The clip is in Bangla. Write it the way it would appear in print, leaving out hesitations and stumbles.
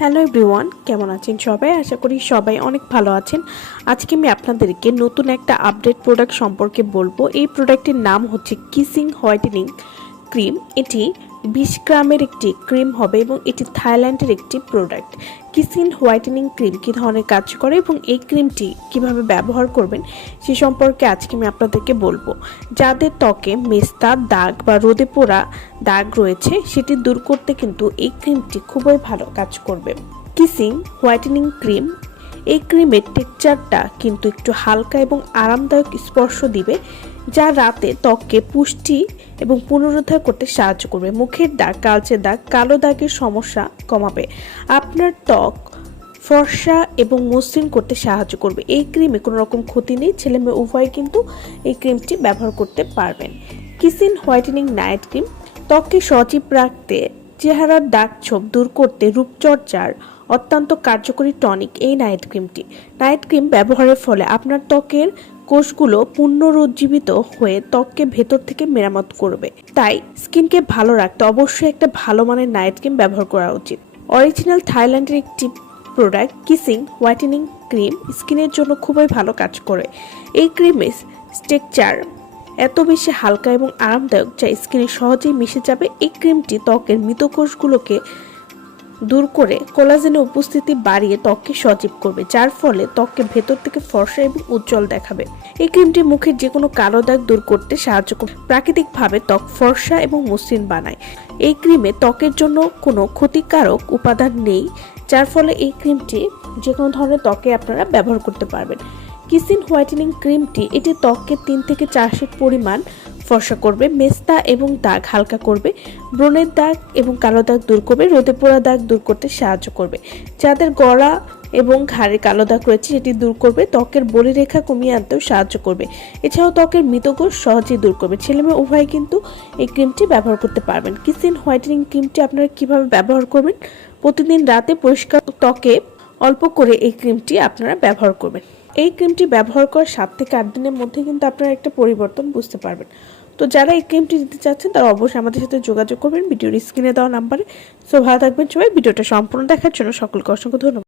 হ্যালো এভরিওয়ান, কেমন আছেন সবাই? আশা করি সবাই অনেক ভালো আছেন। আজকে আমি আপনাদেরকে নতুন একটা আপডেট প্রোডাক্ট সম্পর্কে বলবো। এই প্রোডাক্টের নাম হচ্ছে কিসিং হোয়াইটেনিং ক্রিম। এটি 20 গ্রামের একটি ক্রিম হবে এবং এটি থাইল্যান্ডের একটি প্রোডাক্ট। কিসিং হোয়াইটেনিং ক্রিম কী ধরনের কাজ করে এবং এই ক্রিমটি কিভাবে ব্যবহার করবেন সে সম্পর্কে আজকে আমি আপনাদেরকে বলবো। যাদের ত্বকে মেস্তা দাগ বা রোদে পোড়া দাগ রয়েছে সেটি দূর করতে কিন্তু এই ক্রিমটি খুবই ভালো কাজ করবে। কিসিং হোয়াইটেনিং ক্রিম, এই ক্রিমের টেক্সচারটা কিন্তু একটু হালকা এবং আরামদায়ক স্পর্শ দিবে, যা রাতে ত্বককে পুষ্টি এবং পুনরুদ্ধার করতে সাহায্য করবে। মুখের দাগ, কালচে দাগ, কালো দাগের সমস্যা কমাবে। আপনার ত্বক ফর্সা এবং মসৃণ করতে সাহায্য করবে। এই ক্রিমে কোনো রকম ক্ষতি নেই, ছেলে মেয়ে উভয় কিন্তু এই ক্রিমটি ব্যবহার করতে পারবেন। কিসিং হোয়াইটেনিং নাইট ক্রিম, ত্বককে সজীব রাখতে, চেহারার দাগ ছোপ দূর করতে রূপচর্চার অত্যন্ত কার্যকরী টনিক এই নাইট ক্রিমটি। নাইট ক্রিম ব্যবহারের ফলে আপনার ত্বকের কোষগুলো পুনরুজ্জীবিত হয়ে ত্বককে ভেতর থেকে মেরামত করবে। তাই স্কিনকে ভালো রাখতে অবশ্যই একটা ভালো মানের নাইট ক্রিম ব্যবহার করা উচিত। অরিজিনাল থাইল্যান্ডের একটি প্রোডাক্ট কিসিং হোয়াইটেনিং ক্রিম স্কিনের জন্য খুবই ভালো কাজ করে। এই ক্রিমের টেক্সচার এত বেশি হালকা এবং আরামদায়ক যা স্কিনে সহজেই মিশে যাবে। এই ক্রিমটি ত্বকের মৃত কোষগুলোকে দূর করে কোলাজেনের উপস্থিতি বাড়িয়ে ত্বককে সজীব করবে, যার ফলে ত্বককে ভেতর থেকে ফর্সা এবং উজ্জ্বল দেখাবে। এই ক্রিমটি মুখের যে কোনো কালো দাগ দূর করতে সাহায্য করে, প্রাকৃতিকভাবে ত্বক ফর্সা এবং মসৃণ বানায়। এই ক্রিমে ত্বকের জন্য কোনো ক্ষতিকারক উপাদান নেই, যার ফলে এই ক্রিমটি যে কোনো ধরনের ত্বকে আপনারা ব্যবহার করতে পারবেন। কিসিং হোয়াইটেনিং ক্রিমটি এটি ত্বককে 3 থেকে 4 শীট পরিমাণ ফর্সা করবে, মেস্তা এবং দাগ হালকা করবে, ব্রণের দাগ এবং কালো দাগ দূর করবে, রোদে পোড়া দাগ দূর করতে সাহায্য করবে। যাদের গলা এবং ঘাড়ে কালো দাগ রয়েছে সেটি দূর করবে, ত্বকের বলিরেখা কমিয়ে আনতেও সাহায্য করবে। এছাড়াও ত্বকের মৃতকোষ সহজেই দূর করবে। ছেলেমেয়ে উভয় কিন্তু এই ক্রিমটি ব্যবহার করতে পারবেন। কিসিং হোয়াইটেনিং ক্রিমটি আপনারা কিভাবে ব্যবহার করবেন? প্রতিদিন রাতে পরিষ্কার ত্বকে অল্প করে এই ক্রিমটি আপনারা ব্যবহার করবেন। এই ক্রিমটি ব্যবহার করার 7 থেকে 8 দিনের মধ্যে কিন্তু আপনারা একটা পরিবর্তন বুঝতে পারবেন। তো যারা এই ক্রিমটি নিতে চাচ্ছেন তারা অবশ্যই আমাদের সাথে যোগাযোগ করবেন ভিডিওর স্ক্রিনে দেওয়া নাম্বারে। সো ভালো থাকবেন সবাই। ভিডিওটা সম্পূর্ণ দেখার জন্য সকলকে অসংখ্য ধন্যবাদ।